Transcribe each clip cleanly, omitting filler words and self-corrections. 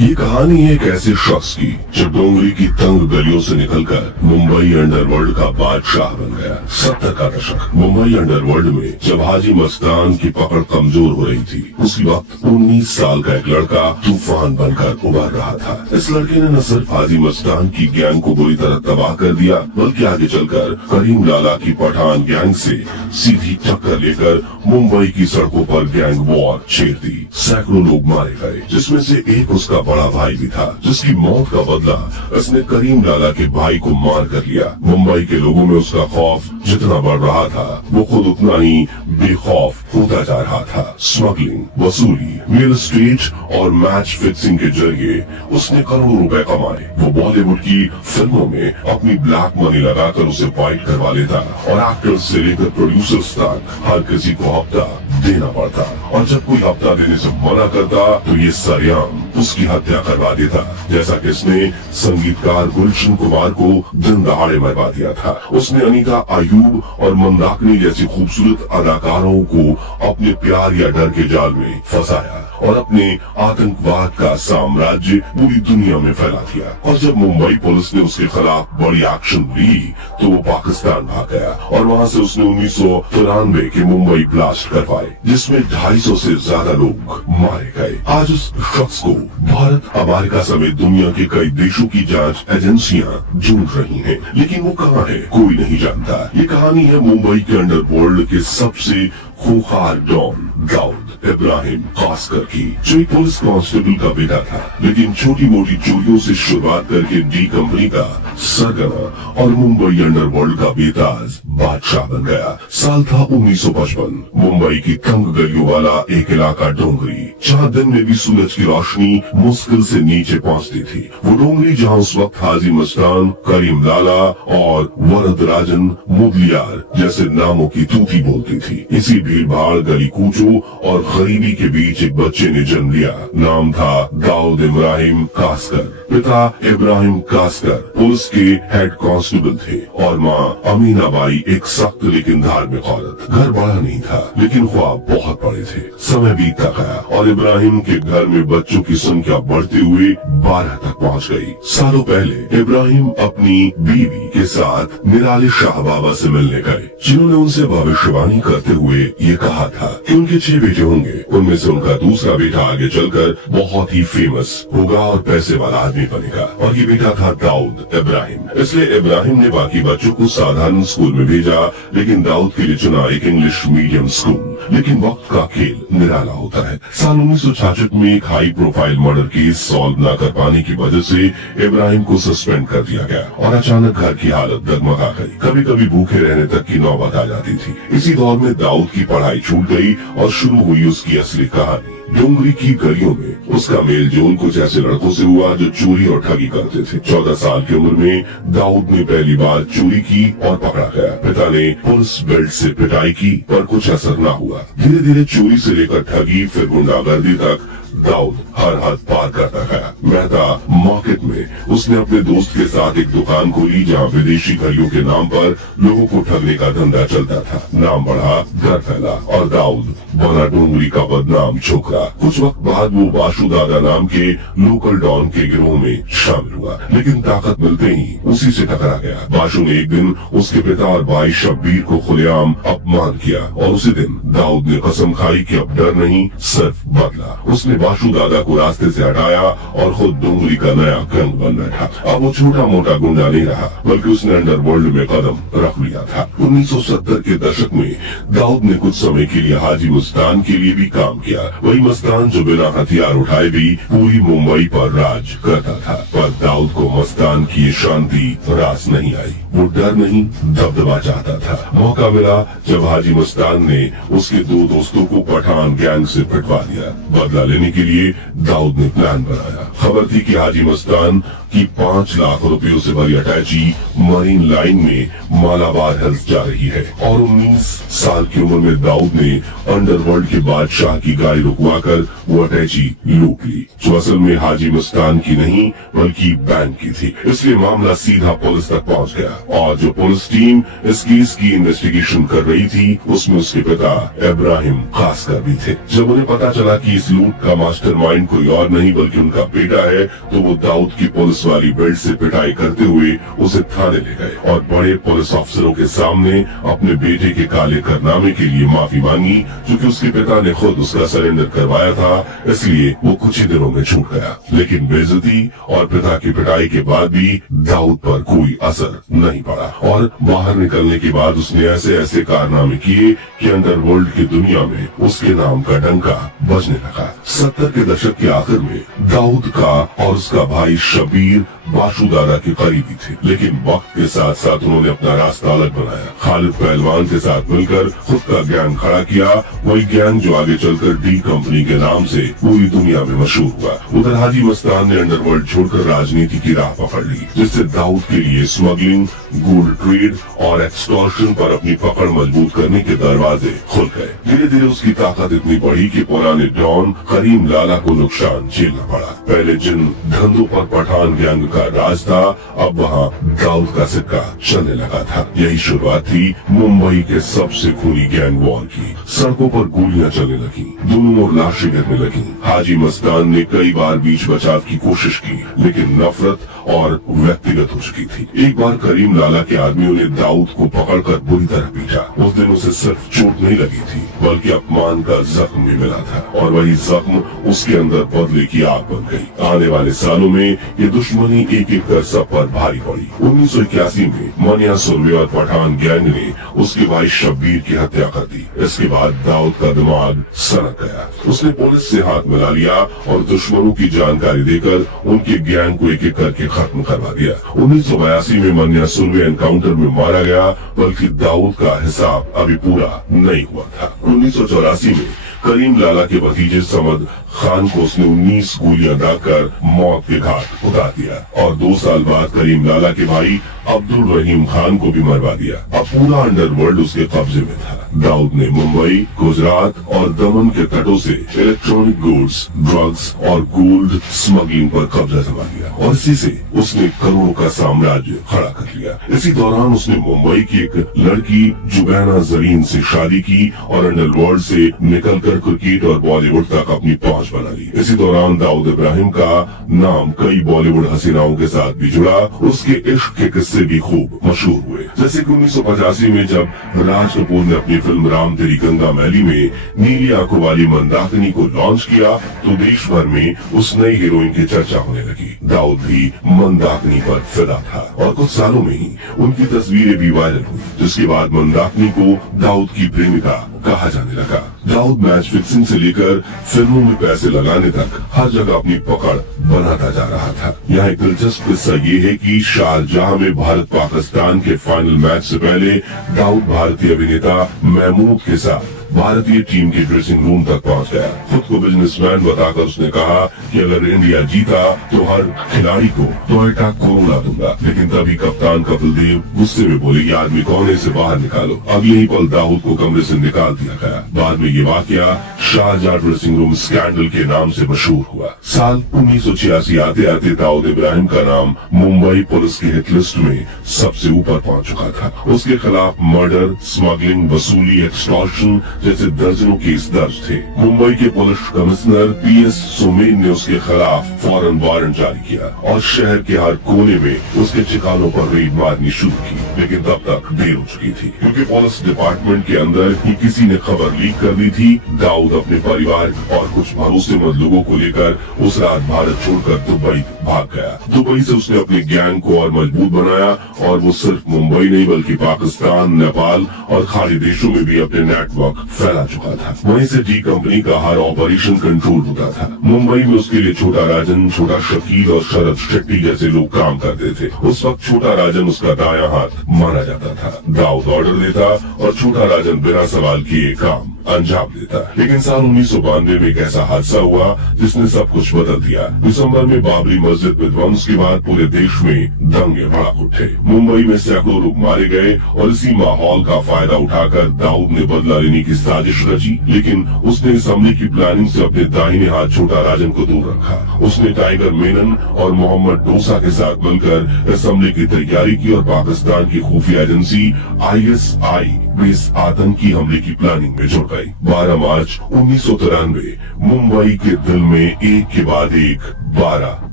ये कहानी है एक ऐसे शख्स की जो डोंगरी की तंग गलियों से निकलकर मुंबई अंडरवर्ल्ड का बादशाह बन गया। 70 का दशक मुंबई अंडरवर्ल्ड में जब हाजी मस्तान की पकड़ कमजोर हो रही थी, उसी वक्त 19 साल का एक लड़का तूफान बनकर उभर रहा था। इस लड़के ने न सिर्फ हाजी मस्तान की गैंग को बुरी तरह तबाह कर दिया, बल्कि आगे चलकर करीम लाला की पठान गैंग से सीधी टक्कर लेकर मुंबई की सड़कों पर गैंग वॉर छेड़ दी। सैकड़ों लोग मारे गए, जिसमें से एक उसका बड़ा भाई भी था, जिसकी मौत का बदला उसने करीम लाला के भाई को मार कर लिया। मुंबई के लोगों में उसका खौफ जितना बढ़ रहा था, वो खुद उतना ही बेखौफ होता जा रहा था। स्मगलिंग, वसूली, रियल एस्टेट और मैच फिक्सिंग के जरिए उसने करोड़ों रुपए कमाए। वो बॉलीवुड की फिल्मों में अपनी ब्लैक मनी लगाकर उसे फाइट करवा लेता और एक्टर्स से लेकर प्रोड्यूसर्स तक हर किसी को हफ्ता देना पड़ता, और जब कोई हफ्ता देने से मना करता तो ये सरेआम उसकी हत्या करवा देता, जैसा कि इसने संगीतकार गुलशन कुमार को दिन दहाड़े मरवा दिया था। उसने अनीता आयूब और मंदाकिनी जैसी खूबसूरत अदाकारों को अपने प्यार या डर के जाल में फंसाया और अपने आतंकवाद का साम्राज्य पूरी दुनिया में फैला दिया। और जब मुंबई पुलिस ने उसके खिलाफ बड़ी एक्शन ली तो वो पाकिस्तान भाग गया और वहाँ से उसने 1993 के मुंबई ब्लास्ट करवाए, जिसमें 250 से ज्यादा लोग मारे गए। आज उस शख्स को भारत, अमेरिका समेत दुनिया के कई देशों की जांच एजेंसियां ढूंढ रही हैं, लेकिन वो कहाँ है कोई नहीं जानता। ये कहानी है मुंबई के अंडरवर्ल्ड के सबसे खूंखार डॉन दाऊद इब्राहिम कास्कर की, जो एक पुलिस कांस्टेबल का बेटा था, लेकिन छोटी मोटी चोरियों से शुरुआत करके डी कंपनी का सरगना और मुंबई अंडरवर्ल्ड का बेताज बादशाह बन गया। साल था 1955। मुंबई की तंग गलियों वाला एक इलाका डोंगरी, जहाँ दिन में भी सूरज की रोशनी मुश्किल से नीचे पहुँचती थी। वो डोंगरी जहाँ उस वक्त हाजी मस्तान, करीम लाला और वरदराजन मुदलियार जैसे नामों की तूती बोलती थी। इसी भीड़ भाड़, गली कूचों और गरीबी के बीच एक बच्चे ने जन्म लिया। नाम था दाऊद इब्राहिम कास्कर। पिता इब्राहिम कास्कर पुलिस के हेड कांस्टेबल थे और माँ अमीनाबाई एक सख्त लेकिन धार्मिक औरत। घर बड़ा नहीं था, लेकिन ख्वाब बहुत बड़े थे। समय बीतता गया और इब्राहिम के घर में बच्चों की संख्या बढ़ते हुए 12 तक पहुँच गई। सालों पहले इब्राहिम अपनी बीवी के साथ निराले शाह बाबा से मिलने गए, जिन्होंने उनसे भविष्यवाणी करते हुए ये कहा था कि उनके 6 बेटे होंगे, उनमें से उनका दूसरा बेटा आगे चलकर बहुत ही फेमस होगा और पैसे वाला आदमी बनेगा, और ये बेटा था दाऊद इब्राहिम। इसलिए इब्राहिम ने बाकी बच्चों को साधारण स्कूल में भेजा, लेकिन दाऊद के लिए चुना एक इंग्लिश मीडियम स्कूल। लेकिन वक्त का खेल निराला होता है। साल 1966 में एक high profile murder case solve न कर पाने की वजह से इब्राहिम को सस्पेंड कर दिया गया और अचानक घर की हालत डगमगा गई। कभी कभी भूखे रहने तक की नौबत आ जाती थी। इसी दौर में दाऊद की पढ़ाई छूट गई और शुरू हुई उसकी असली कहानी। डोंगरी की गलियों में उसका मेल जोल कुछ ऐसे लड़कों से हुआ जो चोरी और ठगी करते थे। 14 साल की उम्र में दाऊद ने पहली बार चोरी की और पकड़ा गया। पिता ने पुलिस बेल्ट से पिटाई की पर कुछ असर न हुआ। धीरे धीरे चोरी से लेकर ठगी, फिर गुंडागर्दी तक दाऊद हर हद पार करता गया। मेहता मार्केट में उसने अपने दोस्त के साथ एक दुकान खोली, जहां विदेशी घड़ियों के नाम पर लोगों को ठगने का धंधा चलता था। नाम बढ़ा, घर फैला और दाऊद बना डोंगरी का बदनाम छोकरा। कुछ वक्त बाद वो बाशु दादा नाम के लोकल डॉन के गिरोह में शामिल हुआ, लेकिन ताकत मिलते ही उसी से टकरा गया। बाशु ने एक दिन उसके पिता और भाई शब्बीर को खुलेआम अपमान किया और उसी दिन दाऊद ने कसम खाई कि अब डर नहीं, सिर्फ बदला। उसने बाशु दादा को रास्ते से हटाया और खुद डोंगरी का नया गैंग बन बैठा। अब वो छोटा मोटा गुंडा नहीं रहा, बल्कि उसने अंडरवर्ल्ड में कदम रख लिया था। 1970 के दशक में दाऊद ने कुछ समय के लिए हाजी मस्तान के लिए भी काम किया। वही मस्तान जो बिना हथियार उठाए भी पूरी मुंबई पर राज करता था। पर दाऊद को मस्तान की शांति रास नहीं आई। वो डर नहीं, दबदबा चाहता था। मौका मिला जब हाजी मस्तान ने उसके 2 दोस्तों को पठान गैंग से पिटवा दिया। बदला लेने के लिए दाऊद ने प्लान बनाया। खबर थी कि हाजी मस्तान की 5 लाख रुपयों से भरी अटैची मरीन लाइन में मालाबार हिल्स जा रही है और 19 साल की उम्र में दाऊद ने अंडरवर्ल्ड के बादशाह की गाड़ी रुकवाकर वो अटैची लूट ली, जो असल में हाजी मस्तान की नहीं बल्कि बैंक की थी। इसलिए मामला सीधा पुलिस तक पहुंच गया और जो पुलिस टीम इस केस की इन्वेस्टिगेशन कर रही थी, उसमें उसके पिता इब्राहिम कास्कर भी थे। जब उन्हें पता चला कि इस लूट का मास्टरमाइंड कोई और नहीं बल्कि उनका बेटा बेटा है, तो वो दाऊद की पुलिस वाली बेल्ट से पिटाई करते हुए उसे थाने ले गए और बड़े पुलिस अफसरों के सामने अपने बेटे के काले कारनामे के लिए माफी मांगी। क्योंकि उसके पिता ने खुद उसका सरेंडर करवाया था, इसलिए वो कुछ ही दिनों में छूट गया। लेकिन बेइज्जती और पिता की पिटाई के बाद भी दाऊद पर कोई असर नहीं पड़ा और बाहर निकलने के बाद उसने ऐसे ऐसे कारनामे किए कि अंडरवर्ल्ड की दुनिया में उसके नाम का डंका बजने लगा। 70 के दशक के आखिर में दाऊद का और उसका भाई शबीर बाशुदादा के करीबी थे, लेकिन वक्त के साथ साथ उन्होंने अपना रास्ता अलग बनाया। खालिद पहलवान के साथ मिलकर खुद का गैंग खड़ा किया, वही गैंग जो आगे चलकर डी कंपनी के नाम से पूरी दुनिया में मशहूर हुआ। उधर हाजी मस्तान ने अंडरवर्ल्ड छोड़कर राजनीति की राह पकड़ ली, जिससे दाऊद के लिए स्मगलिंग, गोल्ड ट्रेड और एक्सटॉर्शन पर अपनी पकड़ मजबूत करने के दरवाजे खुल गए। धीरे धीरे उसकी ताकत इतनी बढ़ी कि पुराने डॉन करीम लाला को नुकसान झेलना पड़ा। पहले जिन धंधों पर पठान गैंग का राज था, अब वहाँ दाऊद का सिक्का चलने लगा था। यही शुरुआत थी मुंबई के सबसे खूनी गैंग वॉर की। सड़कों पर गोलियां चलने लगी, दोनों ओर लाशें गिरने लगी। हाजी मस्तान ने कई बार बीच बचाव की कोशिश की, लेकिन नफरत और व्यक्तिगत हो चुकी थी। एक बार करीम लाला के आदमियों ने दाऊद को पकड़कर बुरी तरह पीटा। उस दिन उसे सिर्फ चोट नहीं लगी थी, बल्कि अपमान का जख्म भी मिला था, और वही जख्म उसके अंदर बदले की आग बन गई। आने वाले सालों में ये दुश्मनी एक एक कर सब पर भारी पड़ी। 1981 में मनिया सुरवे और पठान गैंग ने उसके भाई शब्बीर की हत्या कर दी। इसके बाद दाऊद का दिमाग सनक गया। उसने पुलिस से हाथ मिला लिया और दुश्मनों की जानकारी देकर उनके गैंग को एक एक करके खत्म करवा दिया। 1982 में मनिया सुरवे एनकाउंटर में मारा गया, बल्कि दाऊद का हिसाब अभी पूरा नहीं हुआ था। 1984 में करीम लाला के भतीजे समद खान को उसने 19 गोलियां दागकर मौत के घाट उतार दिया और 2 साल बाद करीम लाला के भाई अब्दुल रहीम खान को भी मरवा दिया। अब पूरा अंडरवर्ल्ड उसके कब्जे में था। दाऊद ने मुंबई, गुजरात और दमन के तटों से इलेक्ट्रॉनिक गुड्स, ड्रग्स और गोल्ड स्मगलिंग पर कब्जा जमा लिया और इसी से उसने करोड़ों का साम्राज्य खड़ा कर लिया। इसी दौरान उसने मुंबई की एक लड़की जुबैना जरीन से शादी की और अंडरवर्ल्ड से निकलकर क्रिकेट और बॉलीवुड तक अपनी पहुंच बना ली। इसी दौरान दाऊद इब्राहिम का नाम कई बॉलीवुड हसीनाओं के साथ भी जुड़ा। उसके इश्क के किस्से भी खूब मशहूर हुए। जैसे कि 1985 में जब राज कपूर ने अपनी फिल्म राम तेरी गंगा मैली में नीली आंखों वाली मंदाकिनी को लॉन्च किया, तो देश भर में उस नई हीरोइन की चर्चा होने लगी। दाऊद भी मंदाकिनी पर फिदा था और कुछ सालों में ही उनकी तस्वीरें भी वायरल हुई, जिसके बाद मंदाकिनी को दाऊद की प्रेमिका कहा जाने लगा। दाऊद मैच फिक्सिंग से लेकर फिल्मों में पैसे लगाने तक हर जगह अपनी पकड़ बनाता जा रहा था। यहाँ एक दिलचस्प किस्सा ये है कि शारजाह में भारत पाकिस्तान के फाइनल मैच से पहले दाऊद भारतीय अभिनेता महमूद के साथ भारतीय टीम के ड्रेसिंग रूम तक पहुंच गया। खुद को बिजनेसमैन बताकर उसने कहा कि अगर इंडिया जीता तो हर खिलाड़ी को टोयोटा कोरोला दूंगा। लेकिन तभी कप्तान कपिल देव गुस्से में बोले, ये आदमी कौन है, इसे बाहर निकालो। अब यही पल दाऊद को कमरे से निकाल दिया गया। बाद में ये वाकया शारजाह ड्रेसिंग रूम स्कैंडल के नाम से मशहूर हुआ। साल 1986 आते आते दाऊद इब्राहिम का नाम मुंबई पुलिस की हिट लिस्ट में सबसे ऊपर पहुंच चुका था। उसके खिलाफ मर्डर, स्मगलिंग, वसूली, एक्सटॉर्शन जैसे दर्जनों केस दर्ज थे। मुंबई के पुलिस कमिश्नर PS सोमेन ने उसके खिलाफ फौरन वारंट जारी किया और शहर के हर कोने में उसके ठिकानों पर रेड मारनी शुरू की। लेकिन तब तक देर हो चुकी थी, क्योंकि पुलिस डिपार्टमेंट के अंदर ही किसी ने खबर लीक कर दी थी। दाऊद अपने परिवार और कुछ भरोसेमंद लोगों को लेकर उस रात भारत छोड़कर दुबई भाग गया। दुबई से उसने अपने गैंग को और मजबूत बनाया और वो सिर्फ मुंबई नहीं बल्कि पाकिस्तान, नेपाल और खाड़ी देशों में भी अपने नेटवर्क फैला चुका था। वहीं से डी कंपनी का हर ऑपरेशन कंट्रोल होता था। मुंबई में उसके लिए छोटा राजन, छोटा शकील और शरद शेट्टी जैसे लोग काम करते थे। उस वक्त छोटा राजन उसका दायां हाथ माना जाता था। दाऊद ऑर्डर देता और छोटा राजन बिना सवाल किए काम अंजाम देता। लेकिन साल 1992 में एक ऐसा हादसा हुआ जिसने सब कुछ बदल दिया। दिसंबर में बाबरी मस्जिद विध्वंस के बाद पूरे देश में दंगे भड़क उठे। मुंबई में सैकड़ों लोग मारे गए और इसी माहौल का फायदा उठाकर दाऊद ने बदला लेने की साजिश रची। लेकिन उसने इस हमले की प्लानिंग से अपने दाहिने हाथ छोटा राजन को दूर रखा। उसने टाइगर मेनन और मोहम्मद डोसा के साथ मिलकर इस हमले की तैयारी की और पाकिस्तान की खुफिया एजेंसी ISI में इस आतंकी हमले की प्लानिंग में जुड़ गया। मुंबई 12 मार्च 1993 मुंबई के दिल में एक के बाद एक 12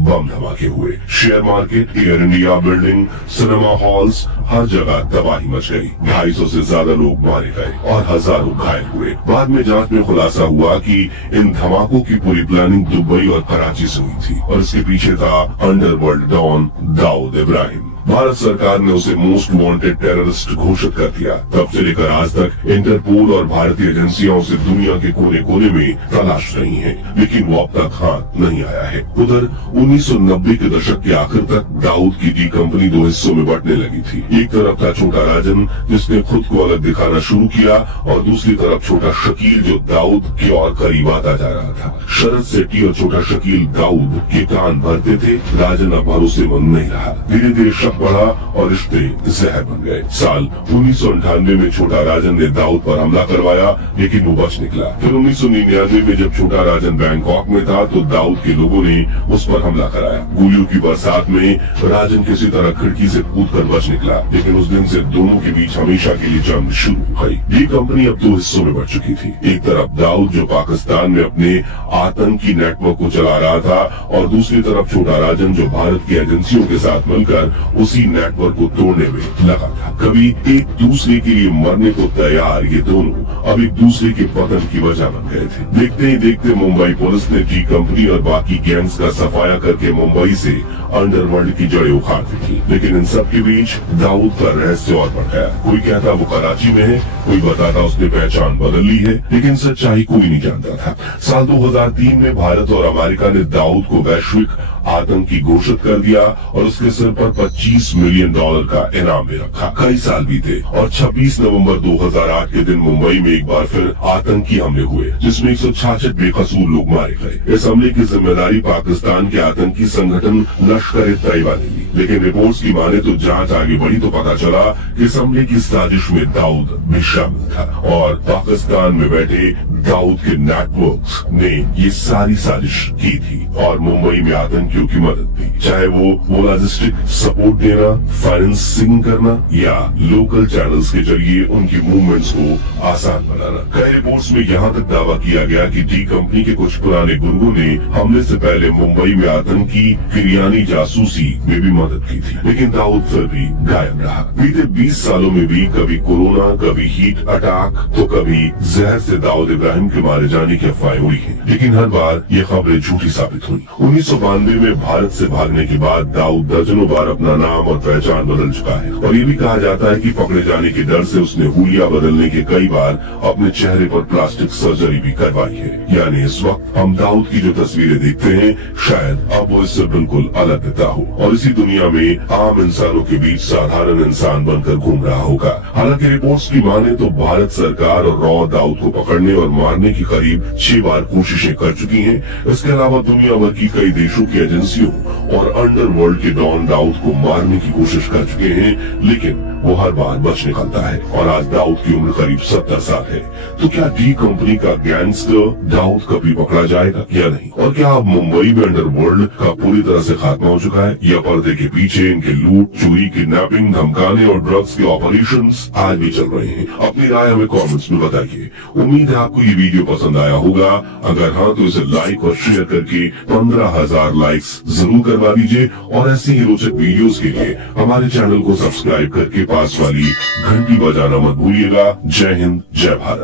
बम धमाके हुए। Share market, air India building, cinema halls, हर जगह तबाही मच गई। 250 से ज्यादा लोग मारे गए और हजारों घायल हुए। बाद में जांच में खुलासा हुआ कि इन धमाकों की पूरी प्लानिंग दुबई और कराची से हुई थी और इसके पीछे था अंडरवर्ल्ड डॉन दाऊद इब्राहिम। भारत सरकार ने उसे मोस्ट वांटेड टेररिस्ट घोषित कर दिया। तब से लेकर आज तक इंटरपोल और भारतीय एजेंसियां उसे दुनिया के कोने कोने में तलाश रही हैं, लेकिन वो अब तक हाथ नहीं आया है। उधर 1990 के दशक के आखिर तक दाऊद की डी कंपनी दो हिस्सों में बंटने लगी थी। एक तरफ था छोटा राजन, जिसने खुद को अलग दिखाना शुरू किया, और दूसरी तरफ छोटा शकील, जो दाऊद के और करीब आता जा रहा था। शरद सेट्टी और छोटा शकील दाऊद के कान भरते थे। राजन अब भरोसेमंद नहीं रहा। धीरे धीरे शक बढ़ा और रिश्ते जहर बन गए। साल 1998 में छोटा राजन ने दाऊद पर हमला करवाया, लेकिन वो बच निकला। फिर 1999 में जब छोटा राजन बैंकॉक में था तो दाऊद के लोगों ने उस पर हमला कराया। गोलियों की बरसात में राजन किसी तरह खिड़की से कूदकर बच निकला, लेकिन उस दिन से दोनों के बीच हमेशा के लिए जंग शुरू हो गई। ये कंपनी अब दो हिस्सों में बढ़ चुकी थी। एक तरफ दाऊद, जो पाकिस्तान में अपने आतंकी नेटवर्क को चला रहा था, और दूसरी तरफ छोटा राजन, जो भारत की एजेंसियों के साथ मिलकर उसी नेटवर्क को तोड़ने में लगा था। कभी एक दूसरे के लिए मरने को तैयार ये दोनों अब एक दूसरे के पतन की वजह बन गए थे। देखते ही देखते मुंबई पुलिस ने डी कंपनी और बाकी गैंग्स का सफाया करके मुंबई से अंडरवर्ल्ड की जड़ें उखाड़ दी थी। लेकिन इन सब के बीच दाऊद का रहस्य और बढ़ गया। कोई कहता वो कराची में है, कोई बताता उसने पहचान बदल ली है, लेकिन सच्चाई कोई नहीं जानता था। साल 2003 में भारत और अमेरिका ने दाऊद को वैश्विक आतंकी घोषित कर दिया और उसके सिर पर $25 मिलियन का इनाम भी रखा। कई साल बीते और 26 नवंबर 2008 के दिन मुंबई में एक बार फिर आतंकी हमले हुए, जिसमें 166 बेकसूर लोग मारे गए। इस हमले की जिम्मेदारी पाकिस्तान के आतंकी संगठन लश्कर-ए-तैयबा ने ली। लेकिन रिपोर्ट्स की माने तो जांच आगे बढ़ी तो पता चला कि इस हमले की साजिश में दाऊद भी शामिल था, और पाकिस्तान में बैठे दाऊद के नेटवर्क्स ने ये सारी साजिश की थी और मुंबई में आतंकियों की मदद दी, चाहे वो लॉजिस्टिक सपोर्ट देना, फाइनेंसिंग करना या लोकल चैनल्स के जरिए उनकी मूवमेंट्स को आसान बनाना। कई रिपोर्ट्स में यहाँ तक दावा किया गया कि डी कंपनी के कुछ पुराने गुर्गों ने हमले से पहले मुंबई में आतंकी फिरियानी जासूसी में भी मदद की थी, लेकिन दाऊद फिर भी गायब रहा। बीते 20 सालों में भी कभी कोरोना, कभी हीट अटैक, तो कभी जहर से दाऊद इब्राहिम के मारे जाने की अफवाहें उड़ी हैं, लेकिन हर बार ये खबरें झूठी साबित हुई। 1992 में भारत से भागने के बाद दाऊद दर्जनों बार अपना नाम और पहचान बदल चुका है, और ये भी कहा जाता है कि पकड़े जाने के डर से उसने हुलिया बदलने के कई बार अपने चेहरे पर प्लास्टिक सर्जरी भी करवाई है। यानी इस वक्त हम दाऊद की जो तस्वीरें देखते हैं, शायद अब वो इससे बिल्कुल अलग दिखता हो और इसी दुनिया में आम इंसानों के बीच साधारण इंसान बनकर घूम रहा होगा। हालांकि रिपोर्ट्स की माने तो भारत सरकार और रॉ दाऊद को पकड़ने और मारने की करीब 6 बार कोशिशें कर चुकी हैं। इसके अलावा दुनिया भर की कई देशों की एजेंसियों और अंडरवर्ल्ड के डॉन दाऊद को मारने की कोशिश कर चुके हैं, लेकिन वो हर बार बच निकलता है और आज दाऊद की उम्र करीब 70 साल है। तो क्या डी कंपनी का गैंगस्टर दाऊद कभी पकड़ा जाएगा या नहीं? और क्या अब मुंबई में अंडरवर्ल्ड का पूरी तरह से खात्मा हो चुका है, या पर्दे के पीछे इनके लूट, चोरी, किडनैपिंग, धमकाने और ड्रग्स के ऑपरेशंस आज भी चल रहे हैं? अपनी राय हमें कमेंट्स में बताइए। उम्मीद है आपको ये वीडियो पसंद आया होगा। अगर हाँ तो इसे लाइक और शेयर करके 15,000 लाइक्स जरूर करवा दीजिए, और ऐसे ही रोचक वीडियोस के लिए हमारे चैनल को सब्सक्राइब करके पास वाली घंटी बजाना मत भूलिएगा। जय हिंद, जय भारत।